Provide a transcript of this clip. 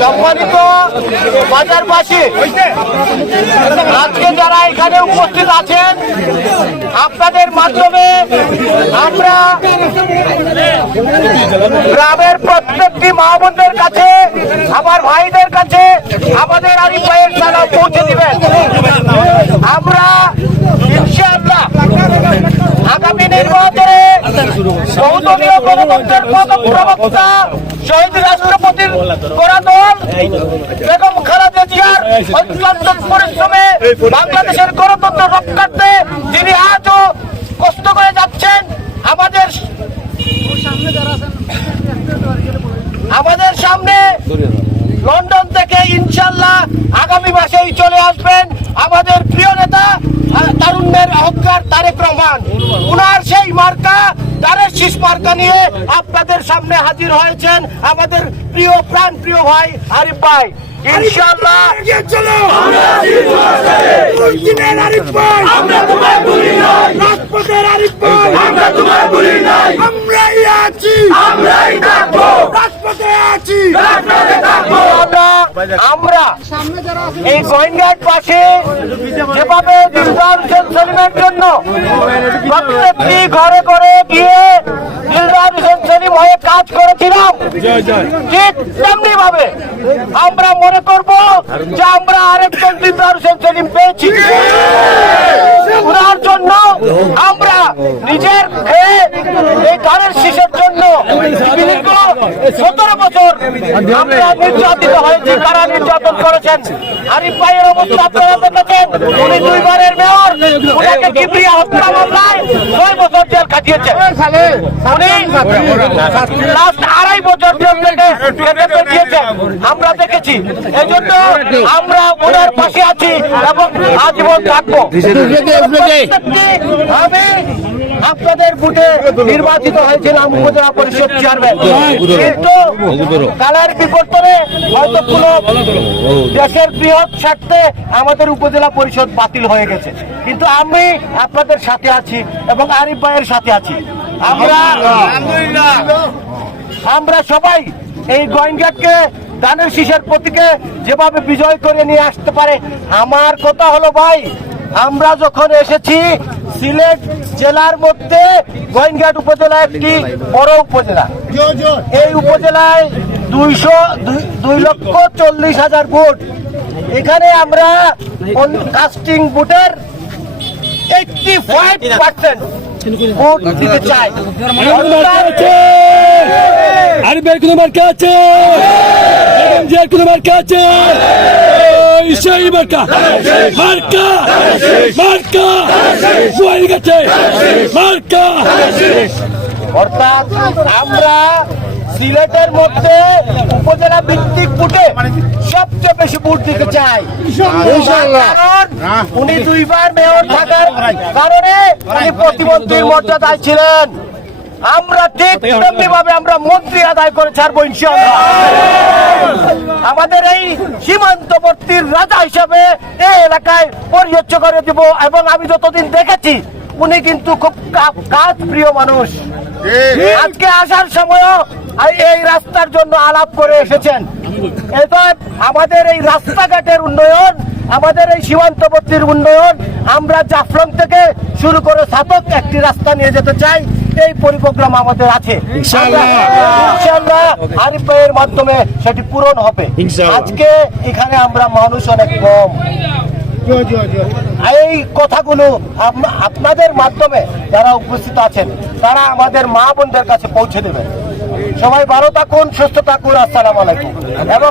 সম্মানিত বাজারবাসী, আজকে যারা এখানে উপস্থিত আছেন, আপনাদের মাধ্যমে আমরা গ্রামের প্রত্যেকটি মা কাছে আমার ভাইদের কাছে আমাদের আরিফ ভাইয়ের সারা পৌঁছে দিবেন আমরা ইনশাআল্লাহ আগামী নির্বাচনে বহুদলীয় গণতন্ত্রের প্রথম প্রবক্তা শহীদ বাংলাদেশের গণতন্ত্র রক্ষার্থে তিনি আজও কষ্ট করে যাচ্ছেন আমাদের আমাদের সামনে লন্ডন থেকে ইনশাল্লাহ আগামী মাসেই চলে আসবেন আমাদের প্রিয় নেতা আহ, তারুণ্যের অহংকার তারেক রহমান উনার সেই মার্কা মার্কা নিয়ে আপনাদের সামনে হাজির হয়েছেন আমাদের প্রিয় প্রাণ প্রিয় ভাই আরিফ ভাই। আমরা তোমায় ভুলি নাই। রাজপথের আরিফ ভাই। আমরা তোমায় ভুলি নাই। আমরাই আছি। আমরাই থাকব। রাজপথে আছি। রাজপথে থাকব। আমরা এই গোয়েন্দার পাশে যেভাবে জন্য প্রত্যেকটি ঘরে ঘরে ঠিক তেমনি ভাবে আমরা মনে করব যে আমরা আরেকজন হোসেন সেলিম পেয়েছি ওনার জন্য আমরা নিজের খেয়ে এই ধানের শীষের জন্য দীর্ঘ সতেরো বছর আমরা নির্যাতিত হয়েছি কারা নির্যাতন করেছেন? আরিফ ভাইয়ের অবস্থা আপনারা দেখেছেন? উনি দুইবারের মেয়র উনাকে কিবরিয়া হত্যা মামলায় ছয় বছর জেল কাটিয়েছেন উনি লাস্ট আড়াই বছর জেল থেকে থেকে আমরা দেখেছি। এই জন্য আমরা ওনার পাশে আছি এবং আজীবন থাকব। আমি আপনাদের বুথে নির্বাচিত হয়েছিলাম উপজেলা পরিষদ চেয়ারম্যান কিন্তু কালার বিবর্তনে হয়তো কোন দেশের বৃহৎ স্বার্থে আমাদের উপজেলা পরিষদ বাতিল হয়ে গেছে। কিন্তু আমি আপনাদের সাথে আছি এবং আরিফ ভাইয়ের সাথে আছি। আমরা আমরা সবাই এই গোয়েন্দাকে দানের শীষের প্রতীকে যেভাবে বিজয় করে নিয়ে আসতে পারে আমার কথা হলো ভাই আমরা যখন এসেছি সিলেট জেলার মধ্যে গোয়েনঘাট উপজেলা একটি বড় উপজেলা। এই উপজেলায় দুইশো দুই লক্ষ চল্লিশ হাজার ভোট। এখানে আমরা কাস্টিং ভোটের এইটটি ফাইভ পার্সেন্ট ভোট দিতে চাই। আরে বের কোনো মার্কা আছে? জিয়ার কোনো মার্কা আছে? সেই মার্কা। মার্কা। মার্কা। জুয়ারি গেছে। মার্কা। অর্থাৎ আমরা সিলেটের মধ্যে উপজেলা ভিত্তিক বুটে সবচেয়ে বেশি ভোট দিতে চাই। কারণ উনি দুইবার মেয়র থাকার কারণে উনি প্রতিমন্ত্রীর মর্যাদায় ছিলেন। আমরা ঠিক তেমনি ভাবে আমরা মন্ত্রী আদায় করে ছাড়বো ইনশাআল্লাহ। আমাদের এই সীমান্তবর্তীর রাজা হিসাবে এই এলাকায় পরিহচ্য করে দিব এবং আমি যতদিন দেখেছি উনি কিন্তু খুব কাজ প্রিয় মানুষ। আজকে আসার সময়ও এই রাস্তার জন্য আলাপ করে এসেছেন। এবার আমাদের এই রাস্তাঘাটের উন্নয়ন আমাদের এই সীমান্তবর্তীর উন্নয়ন আমরা জাফলং থেকে শুরু করে সাতক একটি রাস্তা নিয়ে যেতে চাই। এই পরিপ্রোগ্রাম আমাদের আছে। ইনশাআল্লাহ। আরিফ ভাইয়ের মাধ্যমে সেটি পূরণ হবে। আজকে এখানে আমরা মানুষ অনেক কম। এই কথাগুলো আপনাদের মাধ্যমে যারা উপস্থিত আছেন তারা আমাদের মা বোনদের কাছে পৌঁছে দেবেন। সবাই ভালো থাকুন সুস্থ থাকুন আসসালাম আলাইকুম। এবং